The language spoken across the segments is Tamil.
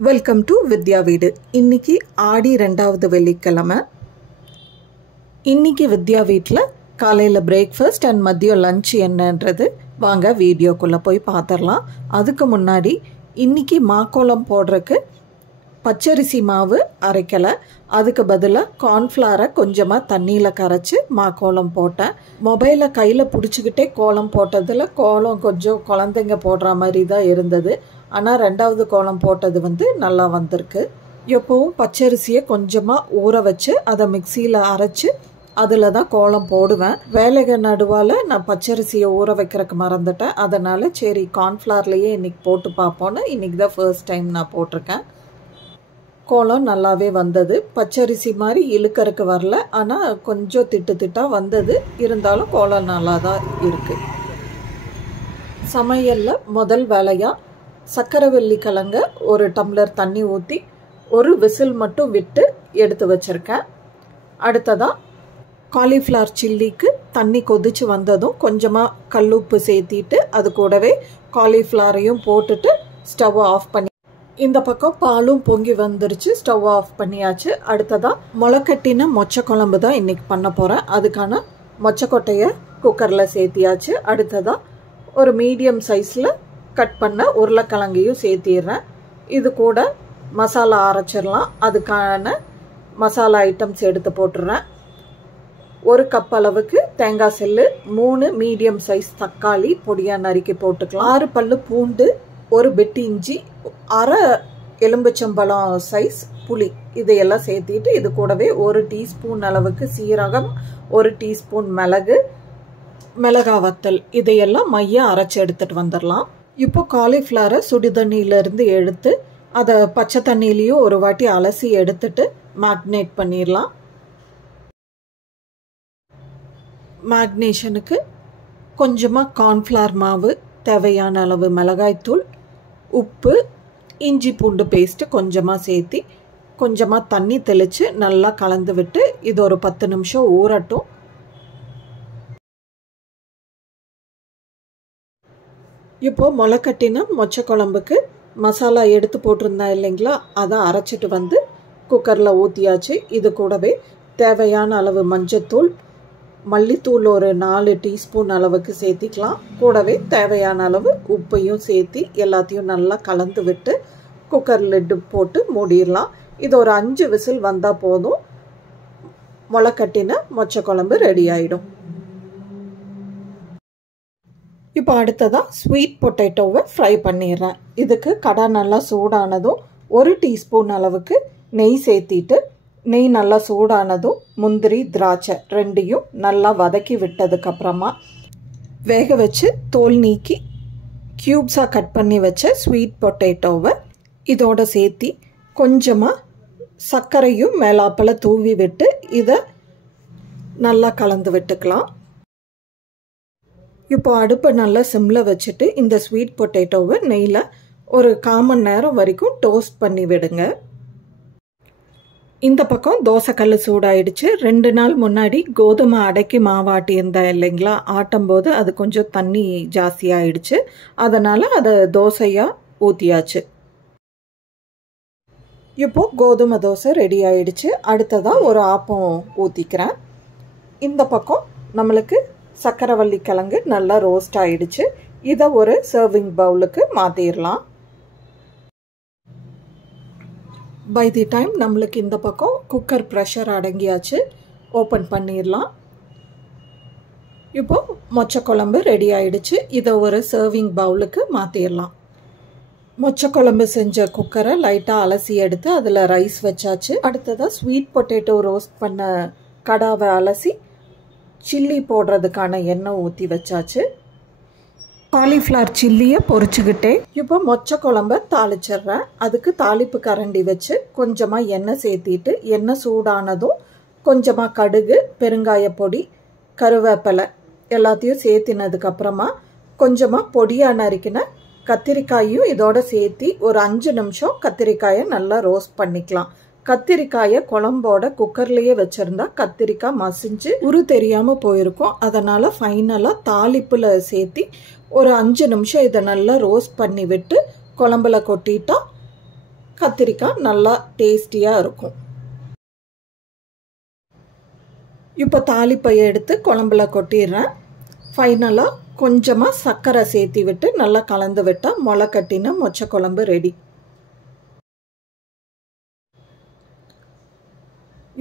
வெல்கம் டு வித்யா வீடு. இன்னைக்கு ஆடி 2வது வெள்ளிக்கிழமை. இன்னைக்கு வித்யா வீட்டில் காலையில் பிரேக்ஃபாஸ்ட் அண்ட் மதியம் லஞ்ச் என்னன்றது வாங்க வீடியோக்குள்ளே போய் பார்த்துடலாம். அதுக்கு முன்னாடி இன்னைக்கு மாக்கோளம் போடுறதுக்கு பச்சரிசி மாவு அரைக்கலை, அதுக்கு பதிலாக கார்ன்ஃப்ளவரை கொஞ்சமாக தண்ணியில் கரைச்சி மாக்கோளம் போட்டேன். மொபைலை கையில் பிடிச்சிக்கிட்டே கோலம் போட்டதில் கோலம் கொஞ்சம் குழந்தைங்க போடுற மாதிரி தான் இருந்தது. ஆனால் 2வது கோலம் போட்டது நல்லா வந்திருக்கு. எப்போவும் பச்சரிசியை கொஞ்சமாக ஊற வச்சு அதை மிக்சியில் அரைச்சி அதில் தான் கோலம் போடுவேன். வேலைகள் நடுவால் நான் பச்சரிசியை ஊற வைக்கிறதுக்கு மறந்துட்டேன். அதனால் சரி கார்ன்ஃப்ளவர்லேயே இன்றைக்கி போட்டு பார்ப்போன்னு இன்றைக்கி தான் ஃபர்ஸ்ட் டைம் நான் போட்டிருக்கேன். கோலம் நல்லாவே வந்தது. பச்சரிசி மாதிரி இழுக்கறதுக்கு வரல, ஆனால் கொஞ்சம் திட்டாக வந்தது. இருந்தாலும் கோலம் நல்லா தான் இருக்குது. சமையலில் முதல் வேலையாக சக்கரவள்ளி கிழங்க ஒரு டம்ளர் தண்ணி ஊற்றி ஒரு விசில் மட்டும் விட்டு எடுத்து வச்சுருக்கேன். அடுத்ததாக காலிஃப்ளவர் சில்லிக்கு தண்ணி கொதிச்சு வந்ததும் கொஞ்சமாக கல்லுப்பு சேர்த்திட்டு அது கூடவே காலிஃப்ளவரையும் போட்டுட்டு ஸ்டவ் ஆஃப் பண்ணி, இந்த பக்கம் பாலும் பொங்கி வந்துருச்சு. ஸ்டவ் ஆஃப் பண்ணியாச்சு. அடுத்ததாக முளைக்கட்டின மொச்சை குழம்பு தான் இன்றைக்கி பண்ண போகிறேன். அதுக்கான மொச்சக்கொட்டையை குக்கரில் சேர்த்தியாச்சு. அடுத்ததாக ஒரு மீடியம் சைஸில் கட் பண்ண உருளைக்கிழங்கையும் சேர்த்திடுறேன். இது கூட மசாலா அரைச்சிடலாம். அதுக்கான மசாலா ஐட்டம்ஸ் எடுத்து போட்டுடுறேன். 1 கப் அளவுக்கு தேங்காய் செல்லு, 3 மீடியம் சைஸ் தக்காளி பொடியாக நறுக்கி போட்டுக்கலாம், 6 பல்லு பூண்டு, 1 பிட்டு இஞ்சி, அரை எலும்புச்சம்பழம் சைஸ் புளி, இதையெல்லாம் சேர்த்திட்டு இது கூடவே 1 டீஸ்பூன் அளவுக்கு சீரகம், 1 டீஸ்பூன் மிளகு, மிளகா வத்தல், இதையெல்லாம் மைய அரைச்சி எடுத்துகிட்டு வந்துடலாம். இப்போ காலிஃப்ளவரை சுடு தண்ணியிலேருந்து எடுத்து அதை பச்சை தண்ணியிலையும் ஒரு வாட்டி அலசி எடுத்துட்டு மேக்னேட் பண்ணிடலாம். மேக்னேஷனுக்கு கொஞ்சமாக கார்ன்ஃப்ளவர் மாவு, தேவையான அளவு மிளகாய்த்தூள், உப்பு, இஞ்சி பூண்டு பேஸ்ட்டு கொஞ்சமாக சேர்த்தி கொஞ்சமாக தண்ணி தெளித்து நல்லா கலந்து விட்டு இது ஒரு 10 நிமிஷம் ஊறட்டும். இப்போது முளைக்கட்டின மொச்சை குழம்புக்கு மசாலா எடுத்து போட்டிருந்தா இல்லைங்களா, அதை அரைச்சிட்டு வந்து குக்கரில் ஊற்றியாச்சு. இது கூடவே தேவையான அளவு மஞ்சத்தூள், மல்லித்தூள் ஒரு 4 டீஸ்பூன் அளவுக்கு சேர்த்திக்கலாம். கூடவே தேவையான அளவு உப்பையும் சேர்த்தி எல்லாத்தையும் நல்லா கலந்து விட்டு குக்கர் லிட்டு போட்டு மூடிடலாம். இது ஒரு 5 விசில் வந்தால் போதும். முளைக்கட்டின மொச்சை குழம்பு ரெடி ஆகிடும். இப்போ அடுத்ததாக ஸ்வீட் பொட்டேட்டோவை ஃப்ரை பண்ணிடுறேன். இதுக்கு கடை நல்லா சூடானதும் 1 டீஸ்பூன் அளவுக்கு நெய் சேர்த்திட்டு, நெய் நல்லா சூடானதும் முந்திரி திராட்சை 2யும் நல்லா வதக்கி விட்டதுக்கப்புறமா வேக வச்சு தோல் நீக்கி க்யூப்ஸாக கட் பண்ணி வச்ச ஸ்வீட் பொட்டேட்டோவை இதோட சேர்த்தி கொஞ்சமாக சர்க்கரையும் மேலாப்பில் தூவி விட்டு இதை நல்லா கலந்து விட்டுக்கலாம். இப்போ அடுப்பை நல்லா சிம்மில் வச்சுட்டு இந்த ஸ்வீட் பொட்டேட்டோவை நெய்யில் ஒரு 1/4 மணி நேரம் வரைக்கும் டோஸ்ட் பண்ணி விடுங்க. இந்த பக்கம் தோசைக்கல் சூடாயிடுச்சு. 2 நாள் முன்னாடி கோதுமை அடைக்கி மாவாட்டி இருந்தேன் இல்லைங்களா, ஆட்டும்போது அது கொஞ்சம் தண்ணி ஜாஸ்தியாகிடுச்சு. அதனால் அதை தோசையாக ஊற்றியாச்சு. இப்போது கோதுமை தோசை ரெடி ஆயிடுச்சு. அடுத்ததாக ஒரு ஆப்பம் ஊற்றிக்கிறேன். இந்த பக்கம் நம்மளுக்கு சக்கரவள்ளி கிழங்கு நல்லா ரோஸ்ட் ஆயிடுச்சு. இதை ஒரு சர்விங் பவுலுக்கு மாற்றிடலாம். பை தி டைம் நம்மளுக்கு இந்த பக்கம் குக்கர் ப்ரெஷர் அடங்கியாச்சு. ஓப்பன் பண்ணிடலாம். இப்போது மொச்சை குழம்பு ரெடி ஆயிடுச்சு. இதை ஒரு சர்விங் பவுலுக்கு மாற்றிடலாம். மொச்சை குழம்பு செஞ்ச குக்கரை லைட்டாக அலசி எடுத்து அதில் ரைஸ் வச்சாச்சு. அடுத்ததாக ஸ்வீட் பொட்டேட்டோ ரோஸ்ட் பண்ண கடாவை அலசி சில்லி போடுறதுக்கான எண்ணெய் ஊற்றி வச்சாச்சு. காலிஃப்ளவர் சில்லியை பொரிச்சுக்கிட்டே இப்போ மொச்சை குழம்ப தாளிச்சிட்றேன். அதுக்கு தாளிப்பு கரண்டி வச்சு கொஞ்சமாக எண்ணெய் சேர்த்திட்டு, எண்ணெய் சூடானதும் கொஞ்சமாக கடுகு, பெருங்காய பொடி, கருவேப்பிலை எல்லாத்தையும் சேர்த்தினதுக்கப்புறமா கொஞ்சமாக பொடியாக நறுக்கின கத்திரிக்காயும் இதோட சேர்த்தி ஒரு 5 நிமிஷம் கத்திரிக்காயை நல்லா ரோஸ்ட் பண்ணிக்கலாம். கத்திரிக்காயை குழம்போட குக்கர்லேயே வச்சுருந்தா கத்திரிக்காய் மசிஞ்சு உரு தெரியாமல் போயிருக்கும். அதனால் ஃபைனலாக தாளிப்பில் சேர்த்தி ஒரு 5 நிமிஷம் இதை நல்லா ரோஸ்ட் பண்ணி விட்டு குழம்புல கொட்டிட்டா கத்திரிக்காய் நல்லா டேஸ்டியாக இருக்கும். இப்போ தாளிப்பையை எடுத்து குழம்புல கொட்டிடுறேன். ஃபைனலாக கொஞ்சமாக சர்க்கரை சேர்த்தி விட்டு நல்லா கலந்து விட்டால் முளை கட்டின மொச்சை குழம்பு ரெடி.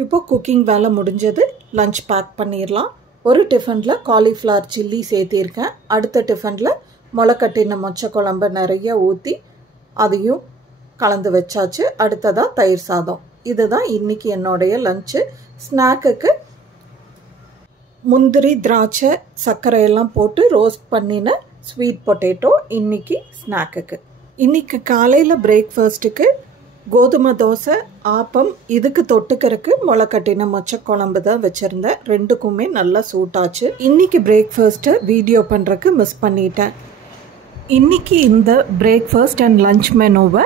இப்போ குக்கிங் வேலை முடிஞ்சது. லஞ்ச் பேக் பண்ணிடலாம். ஒரு டிஃபனில் காலிஃப்ளவர் சில்லி சேர்த்திருக்கேன். அடுத்த டிஃபனில் முளை கட்டின மொச்சை குழம்பு நிறைய ஊற்றி அதையும் கலந்து வச்சாச்சு. அடுத்ததாக தயிர் சாதம். இதுதான் இன்றைக்கி என்னுடைய லஞ்சு. ஸ்நாக்குக்கு முந்திரி, திராட்சை, சர்க்கரையெல்லாம் போட்டு ரோஸ்ட் பண்ணின ஸ்வீட் பொட்டேட்டோ இன்றைக்கி ஸ்நாக்குக்கு. இன்றைக்கி காலையில் பிரேக்ஃபாஸ்ட்டுக்கு கோதுமை தோசை, ஆப்பம், இதுக்கு தொட்டுக்கிறதுக்கு முளை கட்டின மொச்சை குழம்பு தான் வச்சுருந்தேன். ரெண்டுக்குமே நல்லா சூட் ஆச்சு. இன்றைக்கி பிரேக்ஃபாஸ்ட்டை வீடியோ பண்ணுறதுக்கு மிஸ் பண்ணிட்டேன். இன்றைக்கி இந்த பிரேக்ஃபாஸ்ட் அண்ட் லஞ்ச் மெனுவை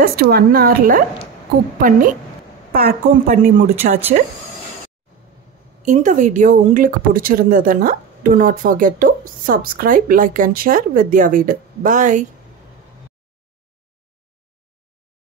ஜஸ்ட் 1 ஹவரில் குக் பண்ணி பேக்கும் பண்ணி முடிச்சாச்சு. இந்த வீடியோ உங்களுக்கு பிடிச்சிருந்ததுன்னா do not forget to subscribe, like and share வித்யா வீடு. Bye.